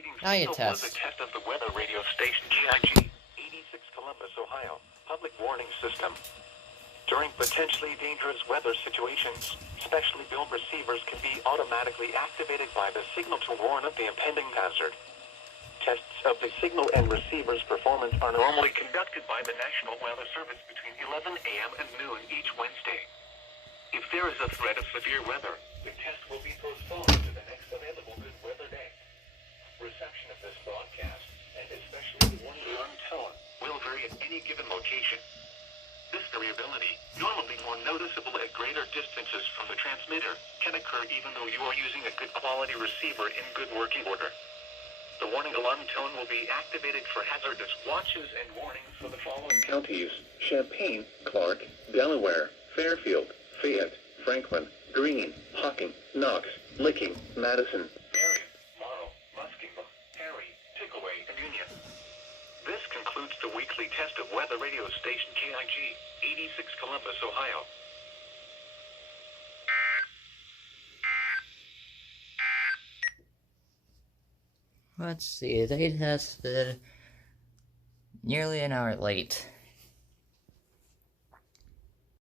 preceding Now you signal was a test. test of the weather radio station KIG86 Columbus, Ohio, public warning system. During potentially dangerous weather situations, specially built receivers can be automatically activated by the signal to warn of the impending hazard. Tests of the signal and receiver's performance are normally conducted by the National Weather Service between 11 a.m. and noon each Wednesday. If there is a threat of severe weather, the test will be postponed to the next available good weather day. Reception of this broadcast, and especially the warning alarm tone, will vary at any given location. This variability, normally more noticeable at greater distances from the transmitter, can occur even though you are using a good quality receiver in good working order. The warning alarm tone will be activated for hazardous watches and warnings for the following counties: Champaign, Clark, Delaware, Fairfield, Fayette, Franklin, Greene, Hocking, Knox, Licking, Madison, Marion, Morrow, Muskingum, Perry, Pickaway, and Union. This concludes the weekly test of weather radio station KIG86 Columbus, Ohio. Let's see, they tested nearly an hour late.